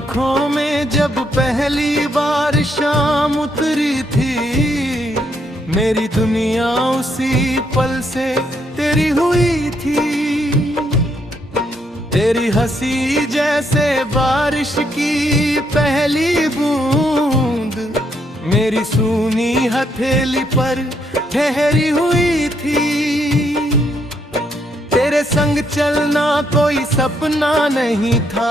आँखों में जब पहली बार शाम उतरी थी, मेरी दुनिया उसी पल से तेरी हुई थी। तेरी हंसी जैसे बारिश की पहली बूंद मेरी सूनी हथेली पर ठहरी हुई थी। तेरे संग चलना कोई सपना नहीं था,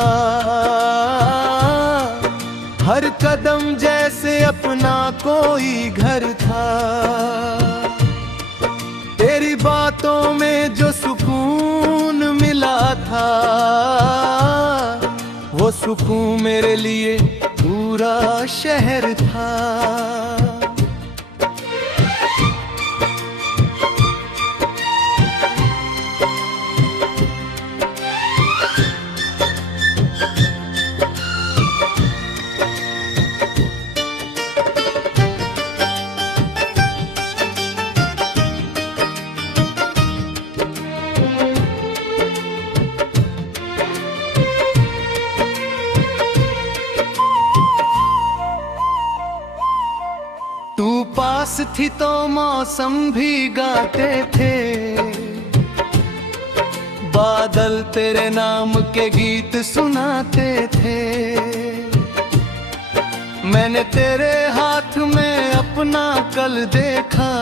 हर कदम जैसे अपना कोई घर था। तेरी बातों में जो सुकून मिला था, वो सुकून मेरे लिए पूरा शहर था। तू पास थी तो मौसम भी गाते थे, बादल तेरे नाम के गीत सुनाते थे। मैंने तेरे हाथ में अपना कल देखा,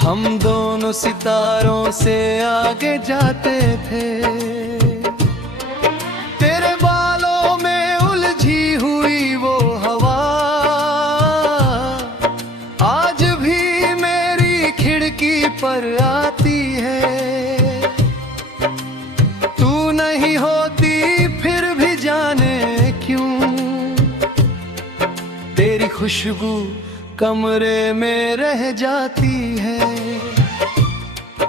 हम दोनों सितारों से आगे जाते थे। तेरे बालों में उलझी हुई वो हवा आज भी मेरी खिड़की पर आती है। तू नहीं होती फिर भी जाने क्यों, तेरी खुशबू कमरे में रह जाती है।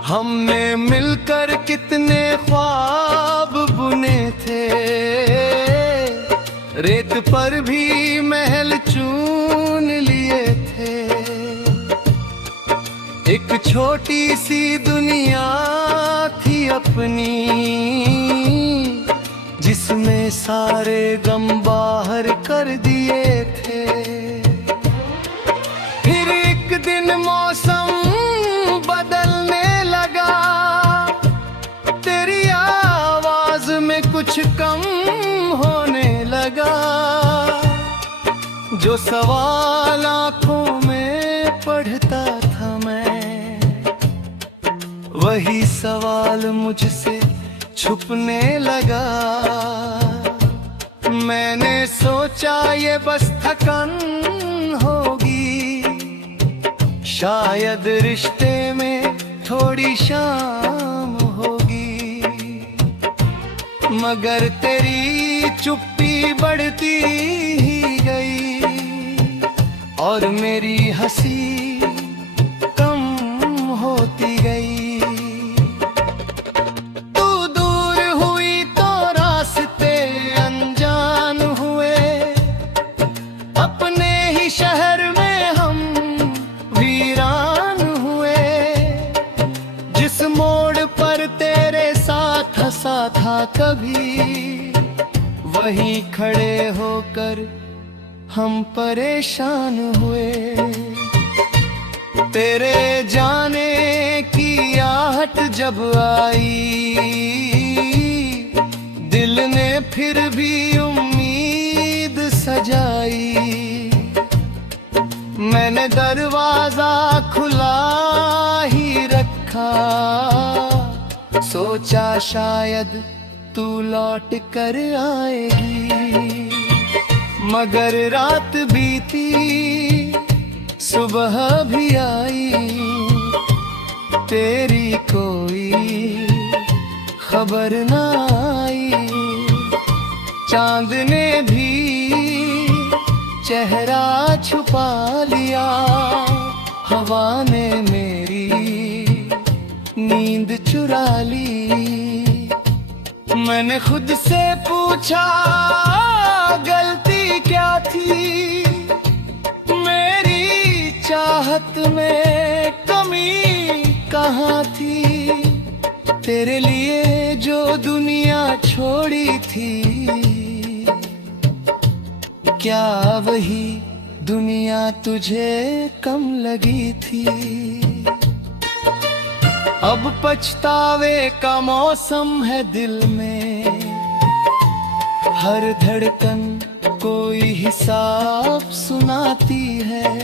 हमने मिलकर कितने ख्वाब बुने थे, रेत पर भी महल चुन लिए थे। एक छोटी सी दुनिया थी अपनी, जिसमें सारे गम बाहर कर दिए थे। फिर एक दिन मौसम बदलने लगा, तेरी आवाज में कुछ कम होने लगा। जो सवाल आंखों में पढ़ता था मैं, वही सवाल मुझसे छुपने लगा। मैंने सोचा ये बस थकन होगी, शायद रिश्ते में थोड़ी शाम होगी। मगर तेरी चुप्पी बढ़ती ही गई, और मेरी हंसी कम होती गई। तू दूर हुई तो रास्ते अनजान हुए, अपने ही शहर में हम वीरान हुए। जिस मोड़ पर तेरे साथ हंसा था कभी, वहीं खड़े होकर हम परेशान हुए। तेरे जाने की आहट जब आई, दिल ने फिर भी उम्मीद सजाई। मैंने दरवाजा खुला ही रखा, सोचा शायद तू लौट कर आएगी। मगर रात बीती, सुबह भी आई, तेरी कोई खबर ना आई। चांद ने भी चेहरा छुपा लिया, हवा ने मेरी नींद चुरा ली। मैंने खुद से पूछा गलती क्या थी, मेरी चाहत में कमी कहाँ थी। तेरे लिए जो दुनिया छोड़ी थी, क्या वही दुनिया तुझे कम लगी थी? अब पछतावे का मौसम है दिल में, हर धड़कन कोई हिसाब सुनाती है।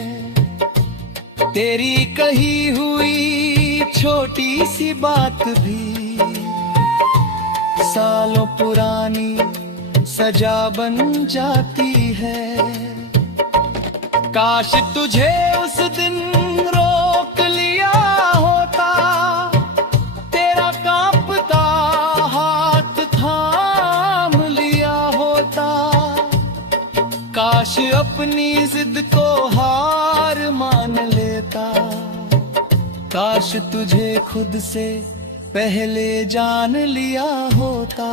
तेरी कही हुई छोटी सी बात भी सालों पुरानी सजा बन जाती है। काश तुझे उस दिन रोक लिया होता, तेरा कांपता हाथ थाम लिया होता। काश अपनी जिद को हार मान लेता, काश तुझे खुद से पहले जान लिया होता।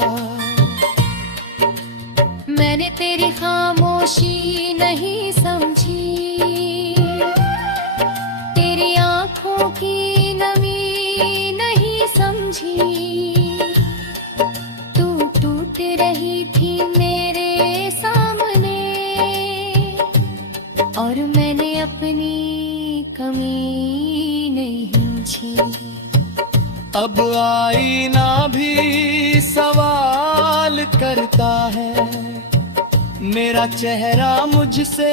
मैंने तेरी खामोशी नहीं समझी, तेरी आंखों की नमी नहीं समझी। तू टूट रही थी मेरे सामने और मैंने अपनी कमी नहीं छी। अब आईना भी सवाल करता है, मेरा चेहरा मुझसे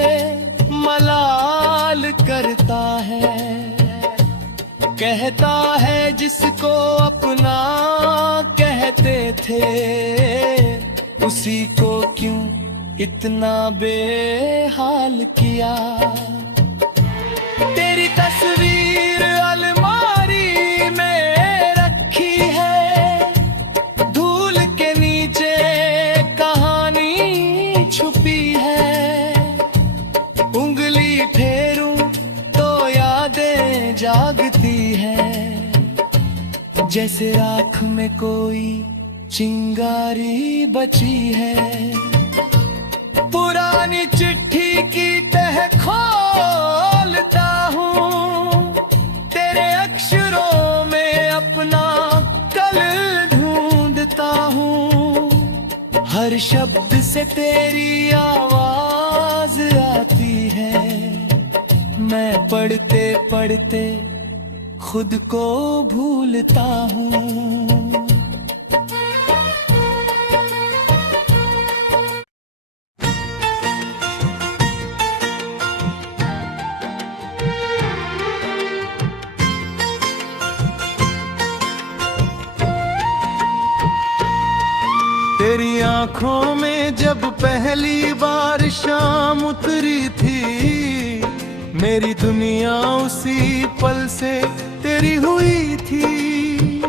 मलाल करता है। कहता है जिसको अपना कहते थे, उसी को क्यों इतना बेहाल किया। तेरी तस्वीर अलमारी में रखी है, धूल के नीचे कहानी छुपी है। उंगली फेरूं तो यादें जागती है, जैसे आँख में कोई चिंगारी बची है। पुरानी चिट्ठी की तह खोलता हूँ, तेरे अक्षरों में अपना कल ढूंढता हूँ। हर शब्द से तेरी आवाज आती है, मैं पढ़ते पढ़ते खुद को भूलता हूँ। तेरी आंखों में जब पहली बार शाम उतरी थी, मेरी दुनिया उसी पल से तेरी हुई थी।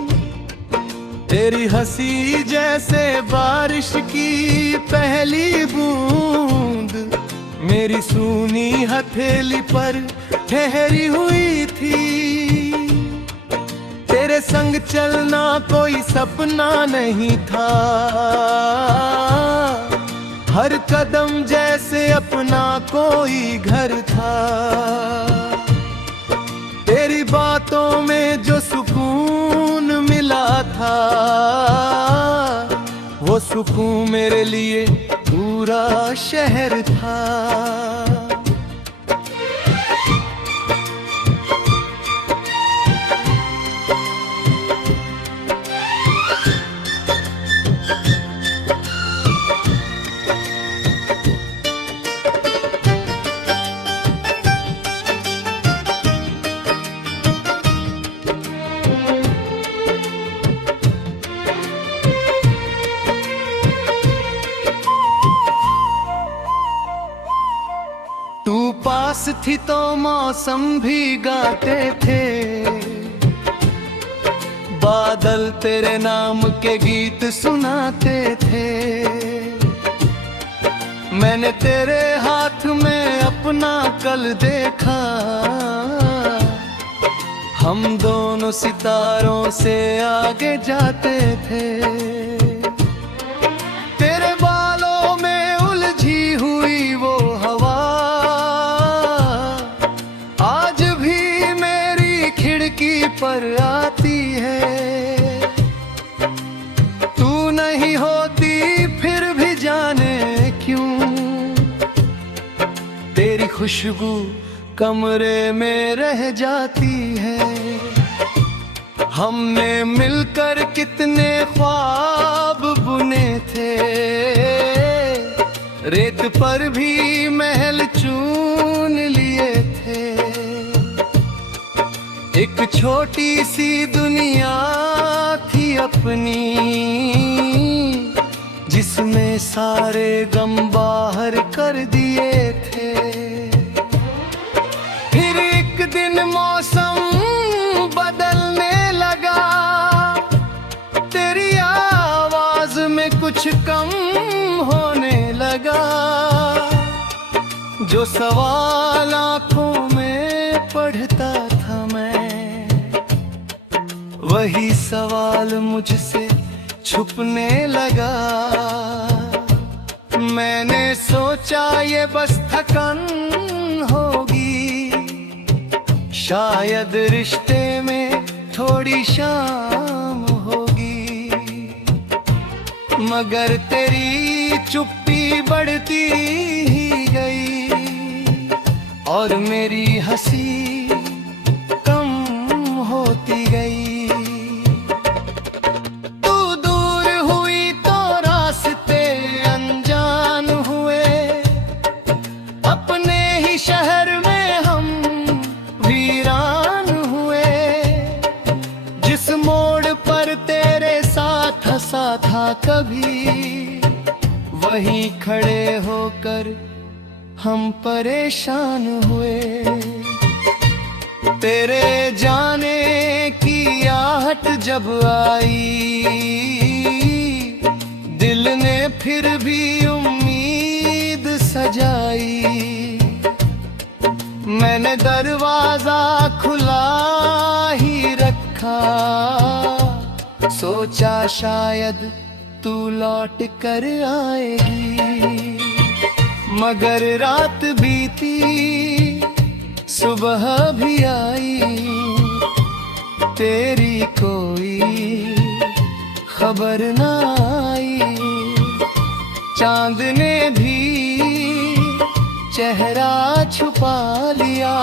तेरी हंसी जैसे बारिश की पहली बूंद, मेरी सूनी हथेली पर ठहरी हुई थी। तेरे संग चलना कोई सपना नहीं था, हर कदम जैसे अपना कोई घर था। तेरी बातों में जो सुकून मिला था, वो सुकून मेरे लिए पूरा शहर था। पास थी तो मौसम भी गाते थे, बादल तेरे नाम के गीत सुनाते थे। मैंने तेरे हाथ में अपना कल देखा, हम दोनों सितारों से आगे जाते थे। तेरे बालों में उलझी हुई वो हवा आज भी मेरी खिड़की पर आती है। तू नहीं होती फिर भी जाने क्यों खुशबू कमरे में रह जाती है। हमने मिलकर कितने ख्वाब बुने थे, रेत पर भी महल चुन लिए थे। एक छोटी सी दुनिया थी अपनी, जिसमें सारे गम बाहर कर दिए थे। फिर एक दिन मौसम बदलने लगा, तेरी आवाज में कुछ कम होने लगा। जो सवाल आंखों में पढ़ता था मैं, वही सवाल मुझसे छुपने लगा। मैंने सोचा ये बस थकन होगी, शायद रिश्ते में थोड़ी शाम होगी। मगर तेरी चुप्पी बढ़ती ही गई और मेरी हंसी कम होती गई। था कभी वहीं खड़े होकर हम परेशान हुए। तेरे जाने की आहट जब आई, दिल ने फिर भी उम्मीद सजाई। मैंने दरवाजा खुला ही रखा, सोचा शायद तू लौट कर आएगी। मगर रात बीती, सुबह भी आई, तेरी कोई खबर ना आई। चांद ने भी चेहरा छुपा लिया,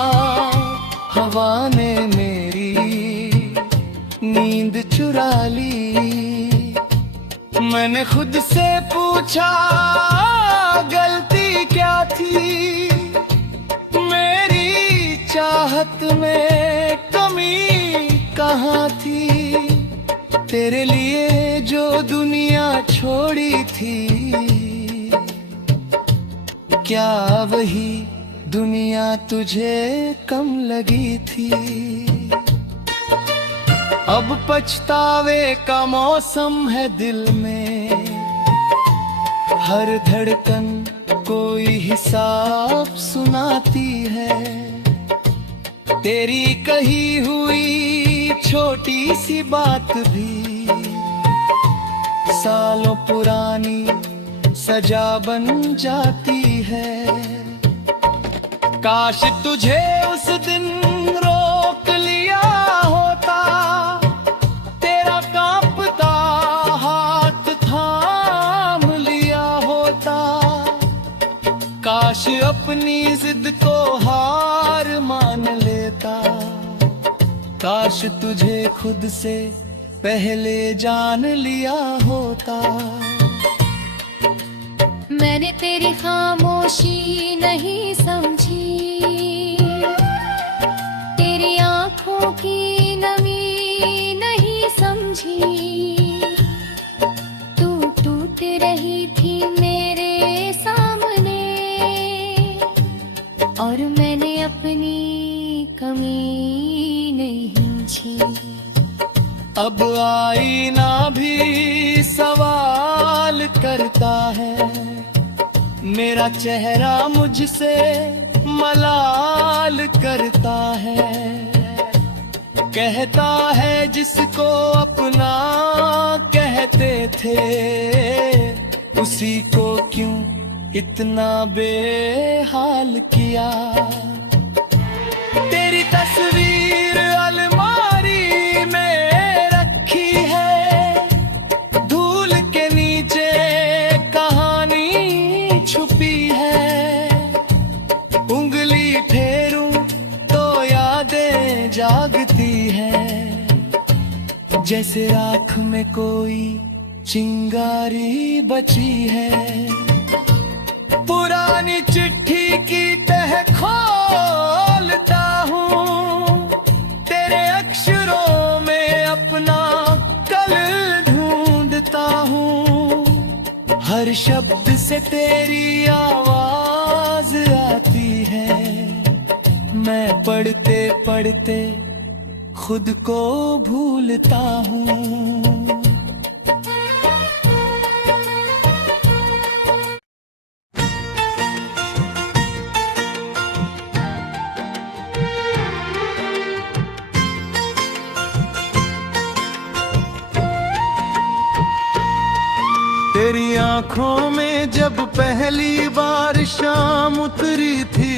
हवा ने मेरी नींद चुरा ली। मैंने खुद से पूछा गलती क्या थी, मेरी चाहत में कमी कहाँ थी। तेरे लिए जो दुनिया छोड़ी थी, क्या वही दुनिया तुझे कम लगी थी। अब पछतावे का मौसम है दिल में, हर धड़कन कोई हिसाब सुनाती है। तेरी कही हुई छोटी सी बात भी सालों पुरानी सजा बन जाती है। काश तुझे उस दिन रोक लिया होता, तेरा कांपता हाथ थाम लिया होता। काश अपनी जिद को हार मान लेता, काश तुझे खुद से पहले जान लिया होता। मैंने तेरी खामोशी नहीं समझी, तेरी आंखों की नमी नहीं समझी। तू टूट रही थी मेरे सामने और मैंने अपनी कमी नहीं झी। अब आईना भी सवाल करता है, मेरा चेहरा मुझसे मलाल करता है। कहता है जिसको अपना कहते थे, उसी को क्यों इतना बेहाल किया। तेरी तस्वीर अलमारी में रखी है, धूल के नीचे कहानी छुपी है। उंगली जैसे राख में कोई चिंगारी बची है। पुरानी चिट्ठी की तह खोलता हूँ, तेरे अक्षरों में अपना कल ढूंढता हूँ। हर शब्द से तेरी आवाज आती है, मैं पढ़ते पढ़ते खुद को भूलता हूँ। तेरी आंखों में जब पहली बार शाम उतरी थी,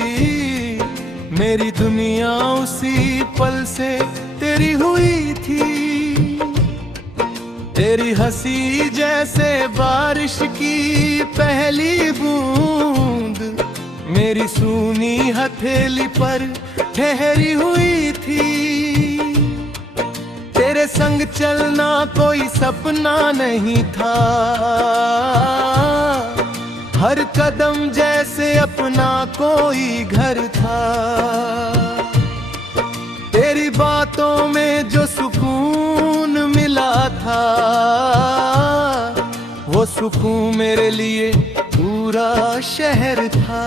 मेरी दुनिया उसी पल से तेरी हुई थी। तेरी हंसी जैसे बारिश की पहली बूंद, मेरी सूनी हथेली पर ठहरी हुई थी। तेरे संग चलना कोई सपना नहीं था, हर कदम जैसे अपना कोई घर था। तेरी बातों में जो सुकून मिला था, वो सुकून मेरे लिए पूरा शहर था।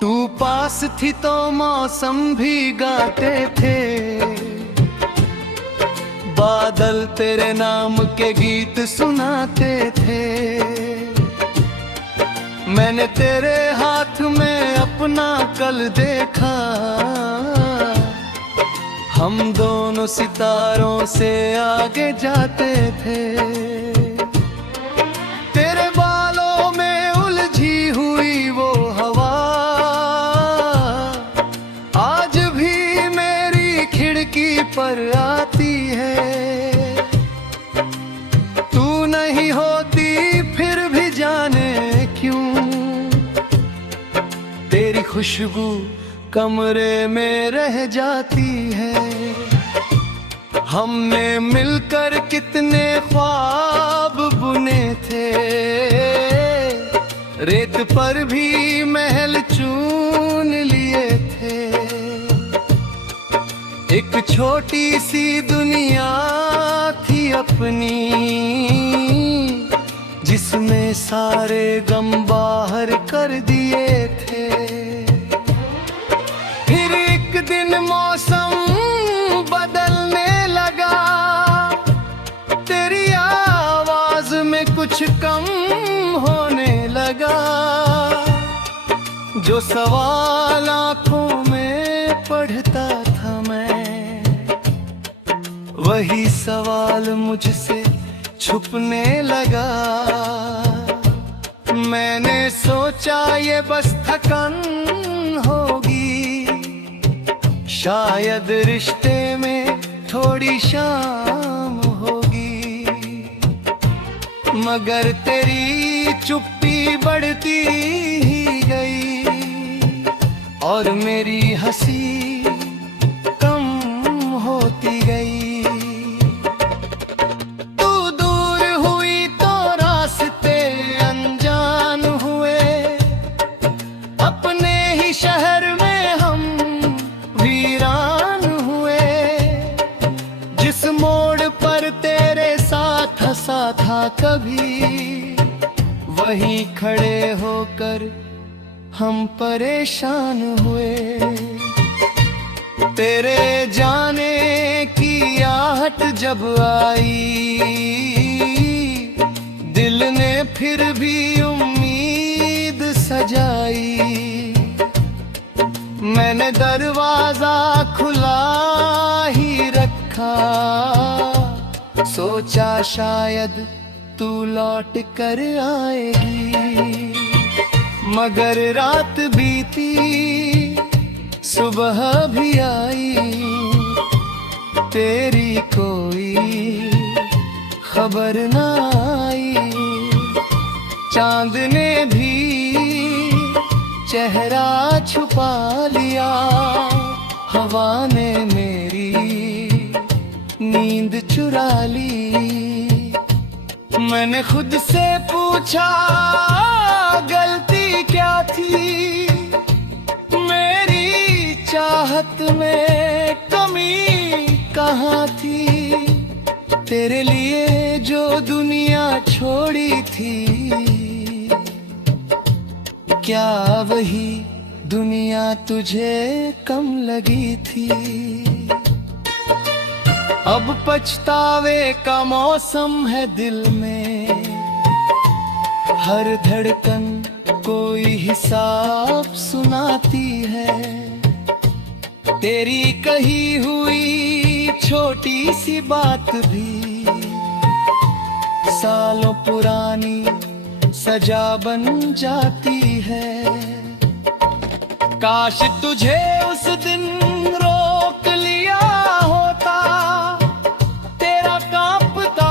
तू पास थी तो मौसम भी गाते थे, बादल तेरे नाम के गीत सुनाते थे। मैंने तेरे हाथ में अपना कल देखा, हम दोनों सितारों से आगे जाते थे। तेरे बालों में उलझी हुई वो हवा पर आती है। तू नहीं होती फिर भी जाने क्यों, तेरी खुशबू कमरे में रह जाती है। हमने मिलकर कितने ख्वाब बुने थे, रेत पर भी महल चुन लिए थे। एक छोटी सी दुनिया थी अपनी, जिसमें सारे गम बाहर कर दिए थे। फिर एक दिन मौसम बदलने लगा, तेरी आवाज में कुछ कम होने लगा। जो सवाल आंखों में पढ़ता था मैं, वही सवाल मुझसे छुपने लगा। मैंने सोचा ये बस थकन होगी, शायद रिश्ते में थोड़ी शाम होगी। मगर तेरी चुप्पी बढ़ती ही गई, और मेरी हंसी कम होती गई। शहर में हम वीरान हुए, जिस मोड़ पर तेरे साथ हंसा था कभी, वहीं खड़े होकर हम परेशान हुए। तेरे जाने की आहट जब आई, दिल ने फिर भी उम्मीद सजाई। मैंने दरवाजा खुला ही रखा, सोचा शायद तू लौट कर आएगी, मगर रात बीती सुबह भी आई, तेरी कोई खबर न आई। चांद ने भी चेहरा छुपा लिया, हवा ने मेरी नींद चुरा ली। मैंने खुद से पूछा गलती क्या थी, मेरी चाहत में कमी कहाँ थी। तेरे लिए जो दुनिया छोड़ी थी, क्या वही दुनिया तुझे कम लगी थी। अब पछतावे का मौसम है दिल में, हर धड़कन कोई हिसाब सुनाती है। तेरी कही हुई छोटी सी बात भी सालों पुरानी सजा बन जाती है। काश तुझे उस दिन रोक लिया होता, तेरा कांपता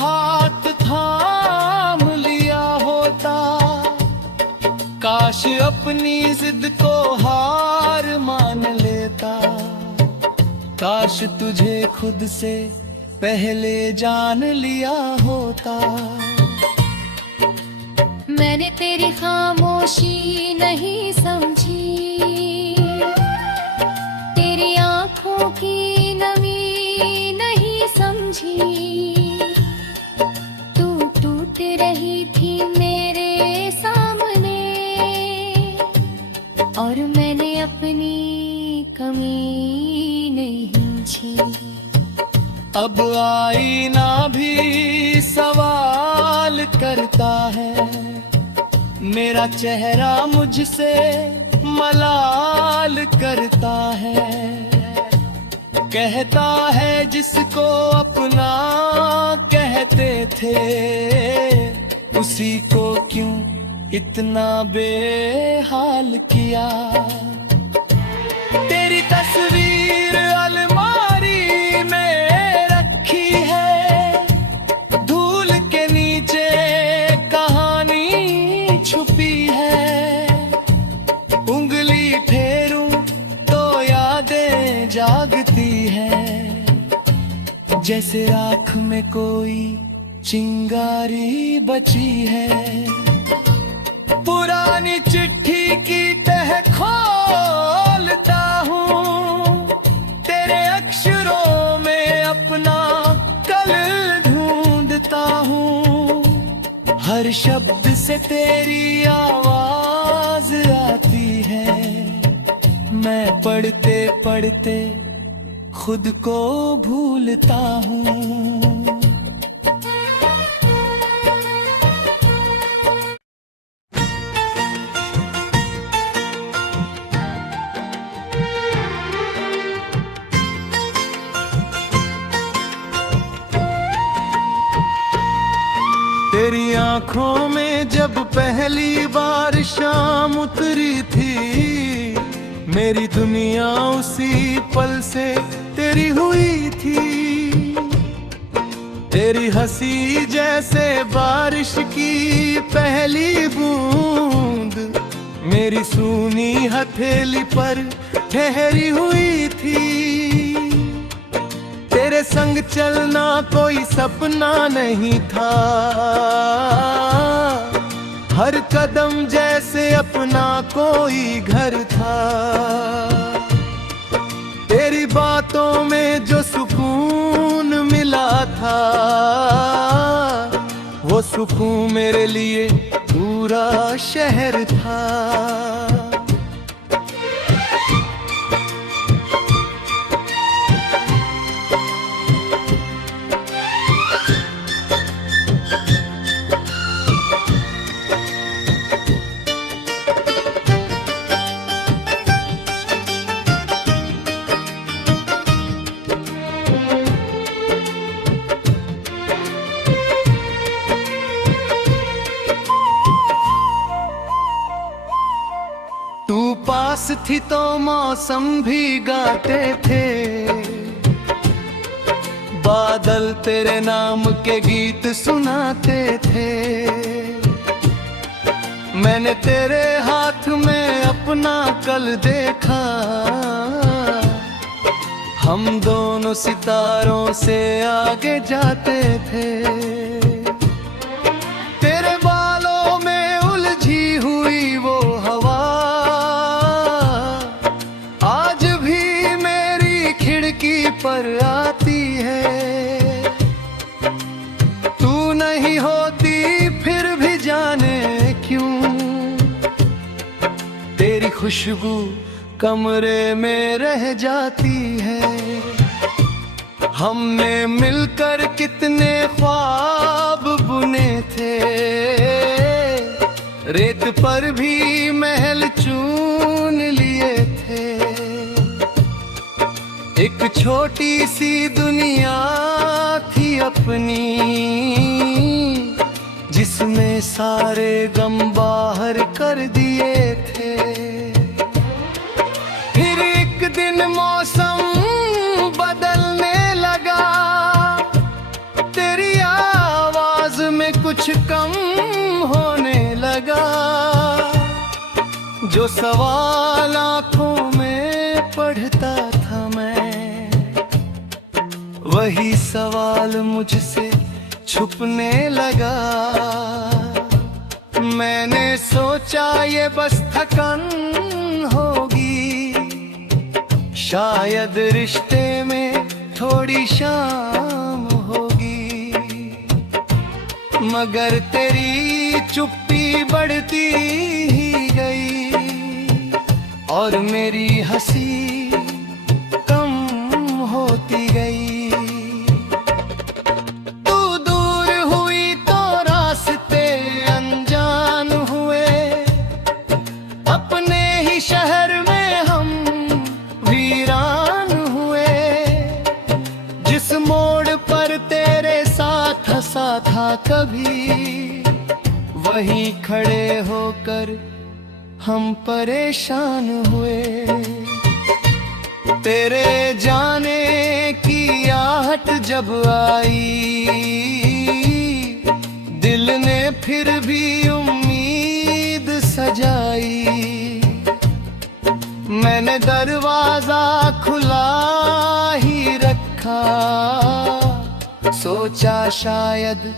हाथ थाम लिया होता। काश अपनी जिद को हार मान लेता, काश तुझे खुद से पहले जान लिया होता। मैंने तेरी खामोशी नहीं समझी, तेरी आंखों की नमी नहीं समझी। तू टूट रही थी मेरे सामने, और मैंने अपनी कमी नहीं छी। अब आईना भी सवाल करता है, मेरा चेहरा मुझसे मलाल करता है। कहता है जिसको अपना कहते थे, उसी को क्यों इतना बेहाल किया। तेरी तस्वीर अलमारी में रखी है, धूल के नीचे कहानी छुपी है। उंगली फेरूं तो यादें जागती हैं, जैसे राख में कोई चिंगारी बची है। पुरानी चिट्ठी की तह खोलता हूँ, तेरे अक्षरों में अपना कल ढूंढता हूँ। हर शब्द से तेरी आवाज आती है, मैं पढ़ते पढ़ते खुद को भूलता हूँ। तेरी आंखों में जब पहली बार शाम उतरी थी, मेरी दुनिया उसी पल से तेरी हुई थी। तेरी हंसी जैसे बारिश की पहली बूंद, मेरी सूनी हथेली पर ठहरी हुई थी। तेरे संग चलना कोई सपना नहीं था, हर कदम जैसे अपना कोई घर था। तेरी बातों में जो सुकून मिला था, वो सुकून मेरे लिए पूरा शहर था। तू पास थी तो मौसम भी गाते थे, बादल तेरे नाम के गीत सुनाते थे। मैंने तेरे हाथ में अपना कल देखा, हम दोनों सितारों से आगे जाते थे। तेरे बालों में उलझी हुई वो हवा आज भी मेरी खिड़की पर आती है। तू नहीं होती फिर भी जाने क्यों, तेरी खुशबू कमरे में रह जाती है। हमने मिलकर कितने ख्वाब बुने थे, रेत पर भी महल चुन लिए थे। एक छोटी सी दुनिया थी अपनी, जिसमें सारे गम बाहर कर दिए थे। फिर एक दिन मौसम बदलने लगा, तेरी आवाज में कुछ कम होने लगा। जो सवाल आंखों में पढ़ता था मैं, वही सवाल मुझसे छुपने लगा। मैंने सोचा ये बस थकन होगी, शायद रिश्ते में थोड़ी शाम होगी। मगर तेरी चुप्पी बढ़ती ही गई और मेरी हंसी कम होती गई। तू दूर हुई तो रास्ते अनजान हुए, अपने ही शहर में हम वीरान हुए। जिस मोड़ पर तेरे साथ हंसा था कभी, वहीं खड़े होकर हम परेशान हुए। तेरे जाने की आहट जब आई, दिल ने फिर भी उम्मीद सजाई। मैंने दरवाजा खुला ही रखा, सोचा शायद